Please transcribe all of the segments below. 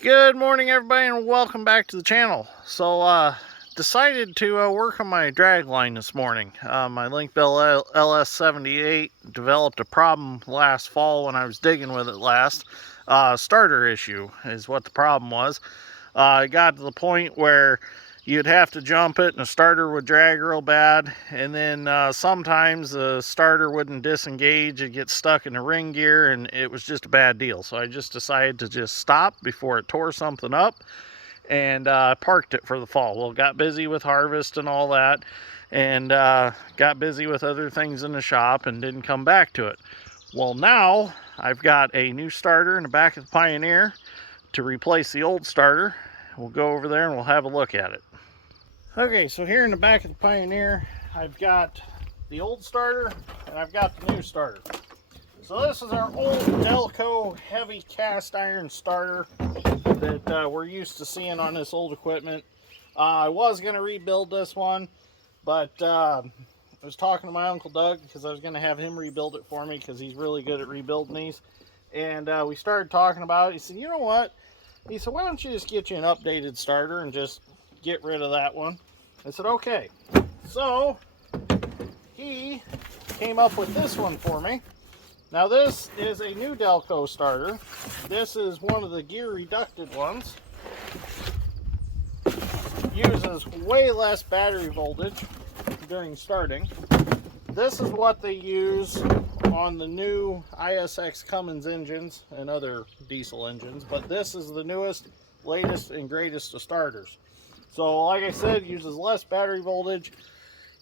Good morning, everybody, and welcome back to the channel. So, decided to work on my drag line this morning. My Linkbelt LS78 developed a problem last fall when I was digging with it last. Starter issue is what the problem was. It got to the point where you'd have to jump it and the starter would drag real bad, and then sometimes the starter wouldn't disengage. It'd get stuck in the ring gear, and it was just a bad deal. So I just decided to just stop before it tore something up, and parked it for the fall. Well, got busy with harvest and all that, and got busy with other things in the shop and didn't come back to it. Well, now I've got a new starter in the back of the Pioneer to replace the old starter. We'll go over there and we'll have a look at it. Okay, so here in the back of the Pioneer, I've got the old starter and I've got the new starter. So this is our old Delco heavy cast iron starter that we're used to seeing on this old equipment. I was going to rebuild this one, but I was talking to my Uncle Doug because I was going to have him rebuild it for me because he's really good at rebuilding these. And we started talking about it. He said, you know what? He said, why don't you just get you an updated starter and just get rid of that one? I said, okay. So he came up with this one for me. Now this is a new Delco starter. This is one of the gear reducted ones. Uses way less battery voltage during starting. This is what they use on the new ISX Cummins engines and other diesel engines, but this is the newest, latest, and greatest of starters. So like I said, uses less battery voltage,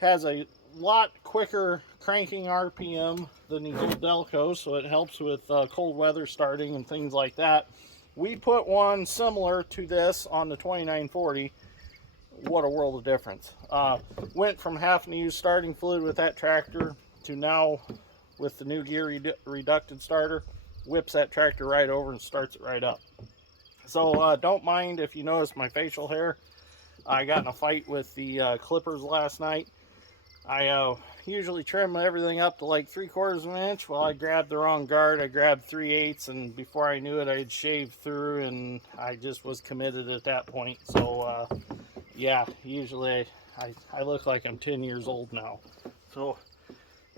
has a lot quicker cranking RPM than these old Delcos, so it helps with cold weather starting and things like that. We put one similar to this on the 2940. What a world of difference. Went from having to use starting fluid with that tractor to now with the new gear reducted starter, whips that tractor right over and starts it right up. So don't mind if you notice my facial hair. I got in a fight with the clippers last night. I usually trim everything up to like 3/4 of an inch. Well, I grabbed the wrong guard. I grabbed 3/8, and before I knew it, I had shaved through, and I just was committed at that point. So yeah, usually I look like I'm 10 years old now. So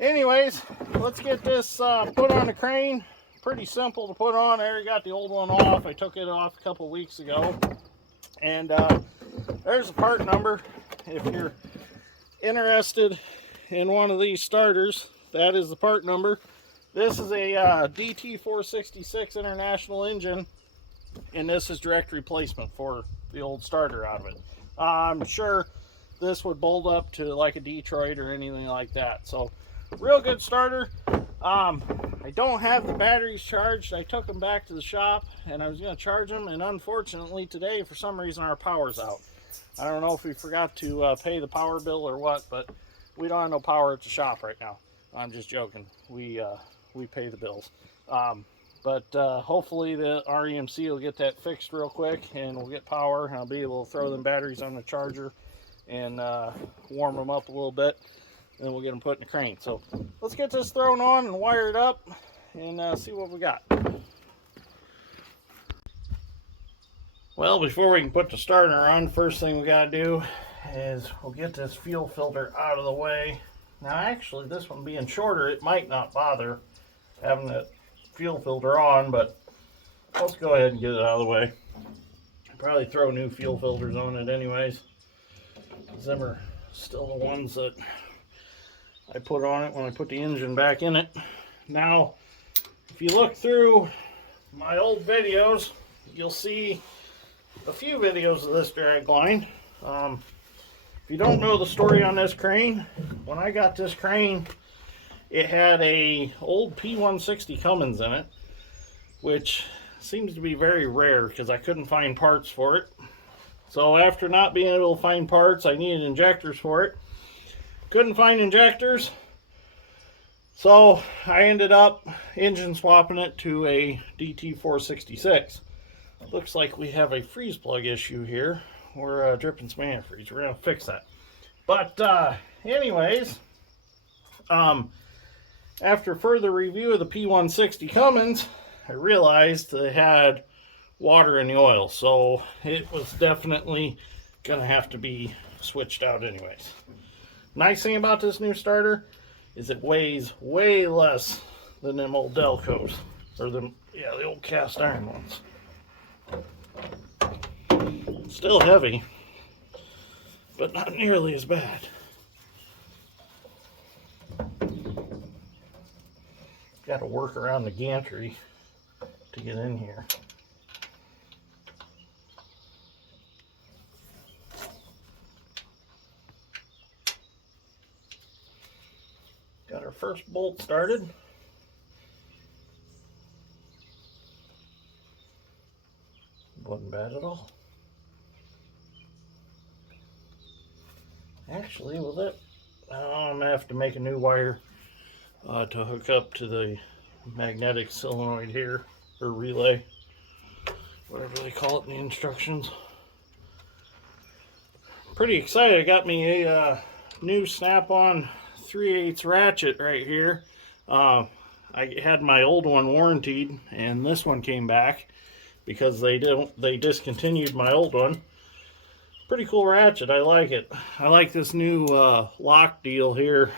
anyways, let's get this put on the crane. Pretty simple to put on. I already got the old one off. I took it off a couple weeks ago. And there's the part number. If you're interested in one of these starters, that is the part number. This is a DT466 International engine, and this is direct replacement for the old starter out of it. I'm sure this would bolt up to like a Detroit or anything like that. So real good starter. I don't have the batteries charged. I took them back to the shop and I was going to charge them, and unfortunately today for some reason our power's out. I don't know if we forgot to pay the power bill or what, but we don't have no power at the shop right now. I'm just joking. We pay the bills. But hopefully the REMC will get that fixed real quick and we'll get power, and I'll be able to throw them batteries on the charger and warm them up a little bit. Then we'll get them put in the crane. So let's get this thrown on and wire it up and see what we got. Well, before we can put the starter on, first thing we got to do is we'll get this fuel filter out of the way. Now actually, this one being shorter, it might not bother having that fuel filter on, but let's go ahead and get it out of the way. I'll probably throw new fuel filters on it anyways. Them are still the ones that I put on it when I put the engine back in it. Now, if you look through my old videos, you'll see a few videos of this drag line. If you don't know the story on this crane, when I got this crane, it had a old P160 Cummins in it, which seems to be very rare because I couldn't find parts for it. So after not being able to find parts, I needed injectors for it. Couldn't find injectors, so I ended up engine swapping it to a DT466. Looks like we have a freeze plug issue here. We're dripping some antifreeze. We're going to fix that. But anyways, after further review of the P160 Cummins, I realized they had water in the oil, so it was definitely gonna have to be switched out anyways. Nice thing about this new starter is it weighs way less than them old Delcos, or the old cast iron ones. Still heavy, but not nearly as bad. Got to work around the gantry to get in here. Got our first bolt started. Wasn't bad at all. Actually, with it, I'm gonna have to make a new wire to hook up to the magnetic solenoid here, or relay, whatever they call it in the instructions. Pretty excited. I got me a new snap-on 3/8 ratchet right here. I had my old one warranted, and this one came back because they discontinued my old one. Pretty cool ratchet. I like it. I like this new lock deal here.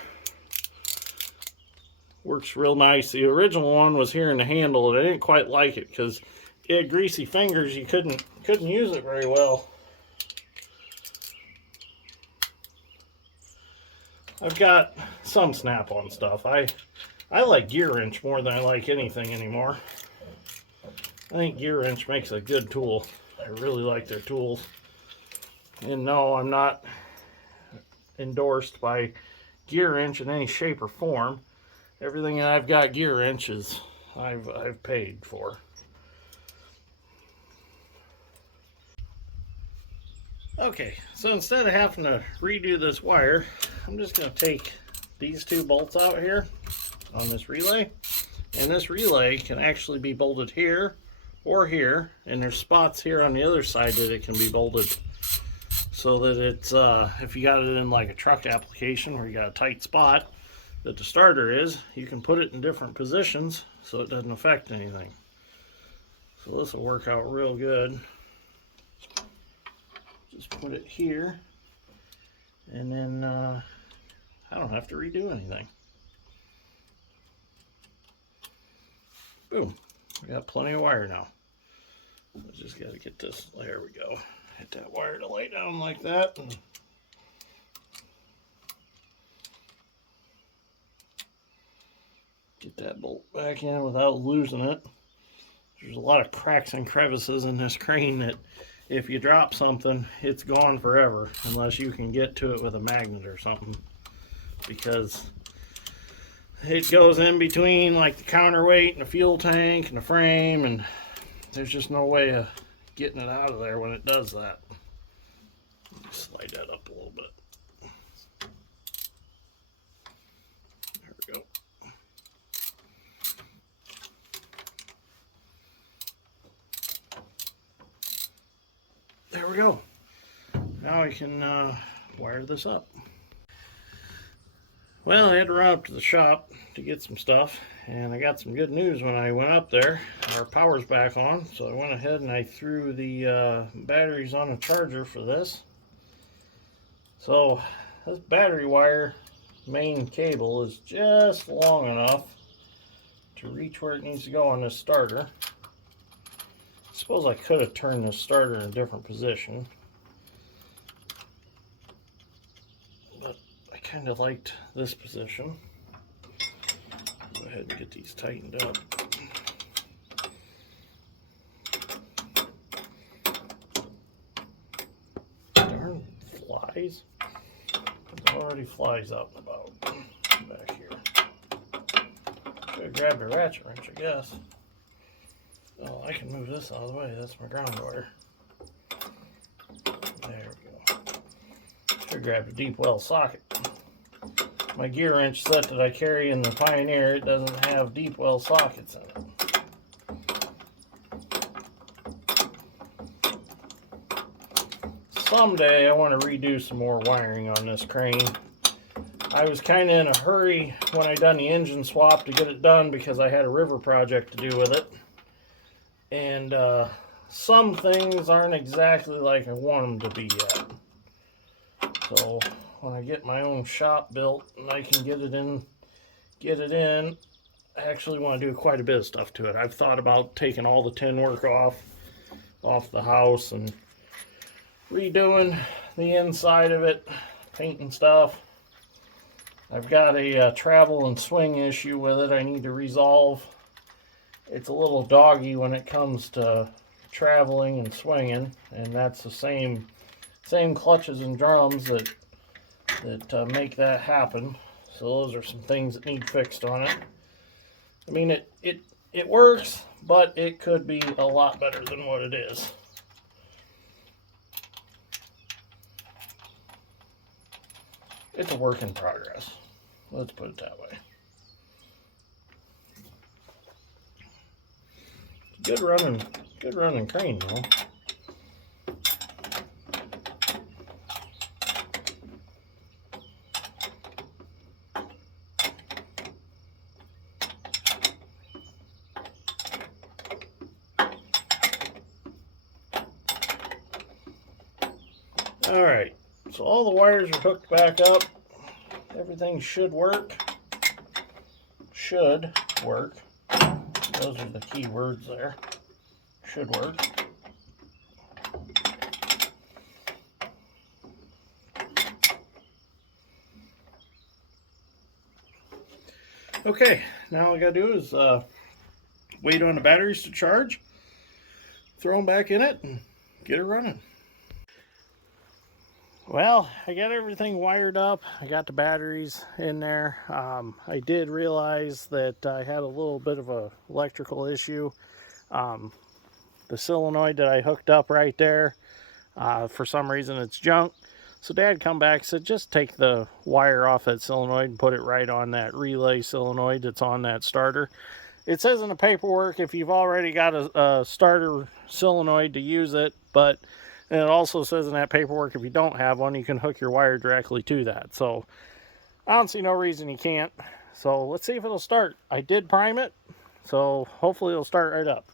Works real nice. The original one was here in the handle, and I didn't quite like it because it had greasy fingers. You couldn't use it very well. I've got some snap-on stuff. I like gear wrench more than I like anything anymore. I think gear wrench makes a good tool. I really like their tools. And no, I'm not endorsed by gear wrench in any shape or form. Everything that I've got gear wrench is I've paid for. Okay, so instead of having to redo this wire, I'm just going to take these two bolts out here on this relay. And this relay can actually be bolted here or here. And there's spots here on the other side that it can be bolted. So that it's, if you got it in like a truck application where you got a tight spot that the starter is, you can put it in different positions so it doesn't affect anything. So this will work out real good. Just put it here, and then I don't have to redo anything. Boom, we got plenty of wire now. I just got to get this, there we go. Hit that wire to lay down like that. And get that bolt back in without losing it. There's a lot of cracks and crevices in this crane that if you drop something, it's gone forever unless you can get to it with a magnet or something, because it goes in between like the counterweight and the fuel tank and the frame, and there's just no way of getting it out of there when it does that. Slide that up a little bit. There we go. There we go. Now I can wire this up. Well, I had to run up to the shop to get some stuff, and I got some good news when I went up there. Our power's back on, so I went ahead and I threw the batteries on the charger for this. So this battery wire main cable is just long enough to reach where it needs to go on this starter. I suppose I could have turned this starter in a different position, but I kind of liked this position. Go ahead and get these tightened up. Darn flies. There's already flies out and about back here. Should have grabbed a ratchet wrench, I guess. Oh, I can move this out of the way. That's my ground wire. There we go. Should have grabbed a deep well socket. My gear wrench set that I carry in the Pioneer, it doesn't have deep well sockets in it. Someday I want to redo some more wiring on this crane. I was kind of in a hurry when I done the engine swap to get it done because I had a river project to do with it. And some things aren't exactly like I want them to be yet. So when I get my own shop built and I can get it in, I actually want to do quite a bit of stuff to it. I've thought about taking all the tin work off the house and redoing the inside of it, painting stuff. I've got a travel and swing issue with it I need to resolve. It's a little doggy when it comes to traveling and swinging, and that's the same clutches and drums that make that happen. So those are some things that need fixed on it. I mean, it works, but it could be a lot better than what it is. It's a work in progress. Let's put it that way. Good running crane though. All right, so all the wires are hooked back up. Everything should work. Should work. Those are the key words there. Should work. Okay, now all I gotta do is wait on the batteries to charge, throw them back in it, and get it running. Well, I got everything wired up. I got the batteries in there. I did realize that I had a little bit of a electrical issue. The solenoid that I hooked up right there, for some reason it's junk. So Dad come back and said, just take the wire off that solenoid and put it right on that relay solenoid that's on that starter. It says in the paperwork if you've already got a starter solenoid to use it, but and it also says in that paperwork if you don't have one, you can hook your wire directly to that. So I don't see no reason you can't. So let's see if it'll start. I did prime it, so hopefully it'll start right up.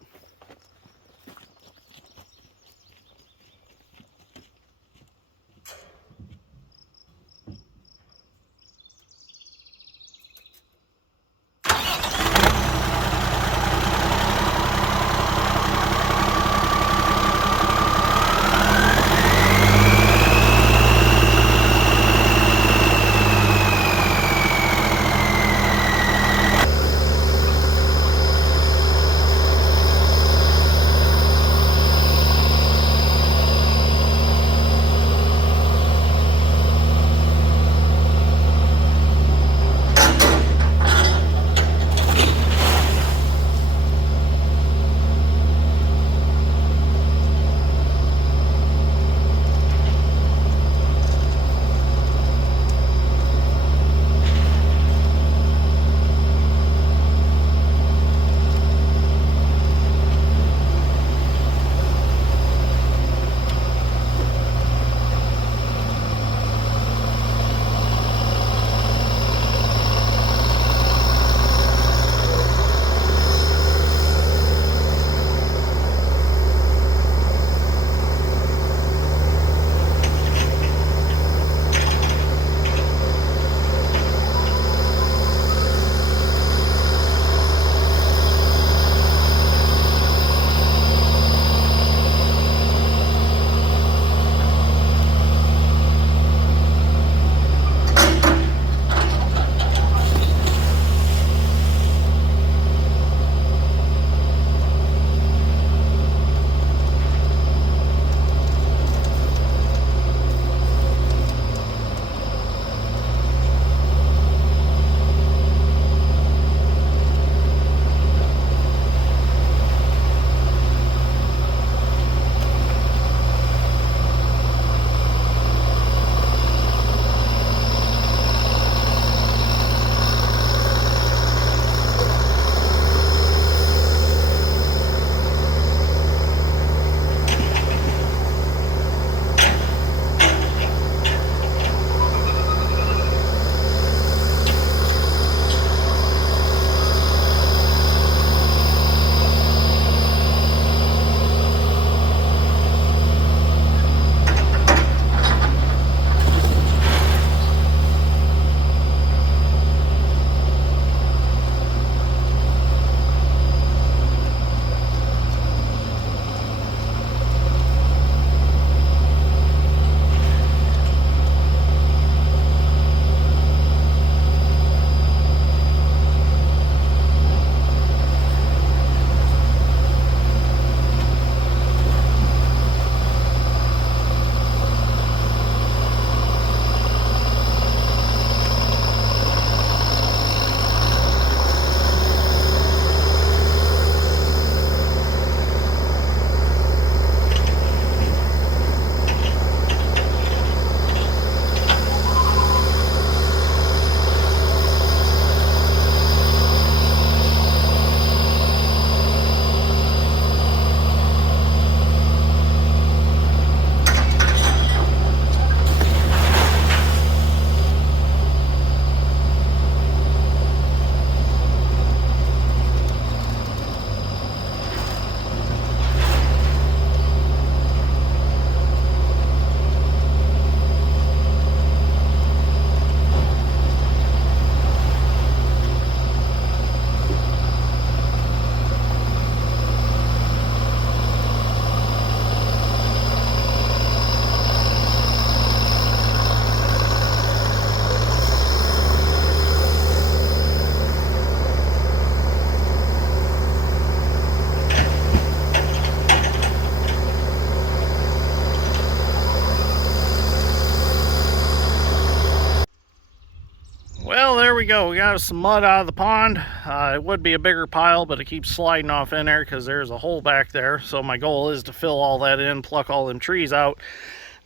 we go. We got some mud out of the pond. It would be a bigger pile, but it keeps sliding off in there because there's a hole back there. So my goal is to fill all that in, pluck all them trees out.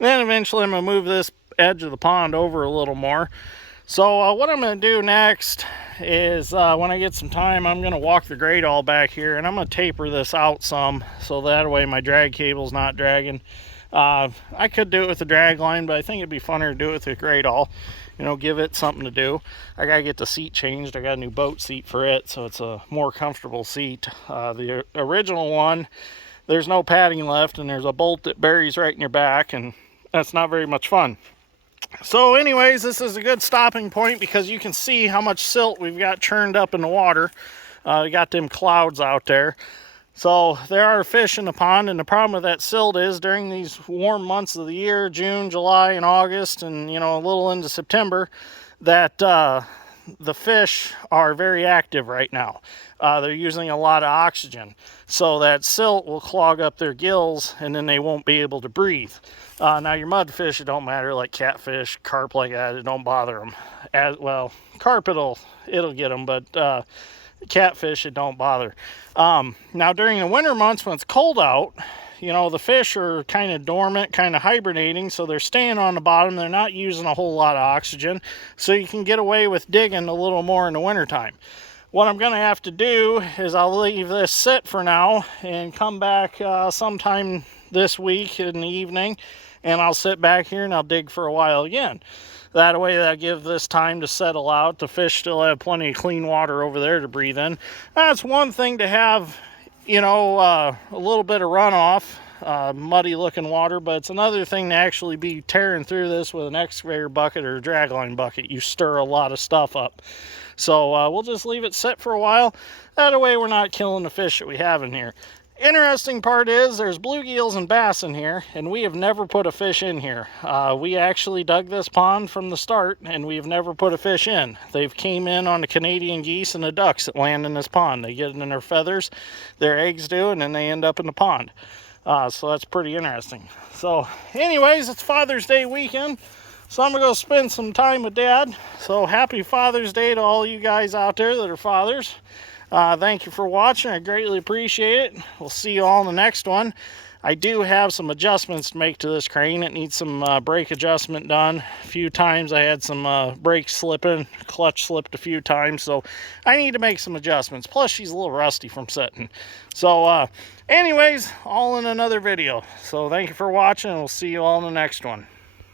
Then eventually I'm going to move this edge of the pond over a little more. So what I'm going to do next is when I get some time, I'm going to walk the grate all back here, and I'm going to taper this out some so that way my drag cable's not dragging. I could do it with a drag line, but I think it'd be funner to do it with a grate all. You know, give it something to do. I gotta get the seat changed. I got a new boat seat for it, so it's a more comfortable seat. The original one, there's no padding left, and there's a bolt that buries right in your back, and that's not very much fun. So anyways, this is a good stopping point because you can see how much silt we've got churned up in the water. We got them clouds out there. So there are fish in the pond, and the problem with that silt is during these warm months of the year, June, July, and August, and you know, a little into September, that the fish are very active right now. They're using a lot of oxygen. So that silt will clog up their gills, and then they won't be able to breathe. Now your mudfish, it don't matter, like catfish, carp like that, it don't bother them. Well, carp it'll get them, but catfish, it don't bother. Now during the winter months when it's cold out, you know, the fish are kind of dormant, kind of hibernating, so they're staying on the bottom. They're not using a whole lot of oxygen, so you can get away with digging a little more in the wintertime. What I'm going to have to do is I'll leave this sit for now and come back sometime this week in the evening, and I'll sit back here and I'll dig for a while again. That way that'll give this time to settle out. The fish still have plenty of clean water over there to breathe in. That's one thing to have, you know, a little bit of runoff, muddy looking water, but it's another thing to actually be tearing through this with an excavator bucket or a dragline bucket. You stir a lot of stuff up. So we'll just leave it sit for a while. That way we're not killing the fish that we have in here. Interesting part is there's bluegills and bass in here, and we have never put a fish in here. We actually dug this pond from the start, and we've never put a fish in. They've came in on the Canadian geese and the ducks that land in this pond. They get it in their feathers, their eggs do, and then they end up in the pond. So that's pretty interesting. So anyways, it's Father's Day weekend, so I'm gonna go spend some time with Dad. So happy Father's Day to all you guys out there that are fathers. Thank you for watching. I greatly appreciate it. We'll see you all in the next one. I do have some adjustments to make to this crane. It needs some brake adjustment done. A few times I had some brakes slipping, clutch slipped a few times, so I need to make some adjustments. Plus she's a little rusty from sitting. So anyways, all in another video. So thank you for watching, and we'll see you all in the next one.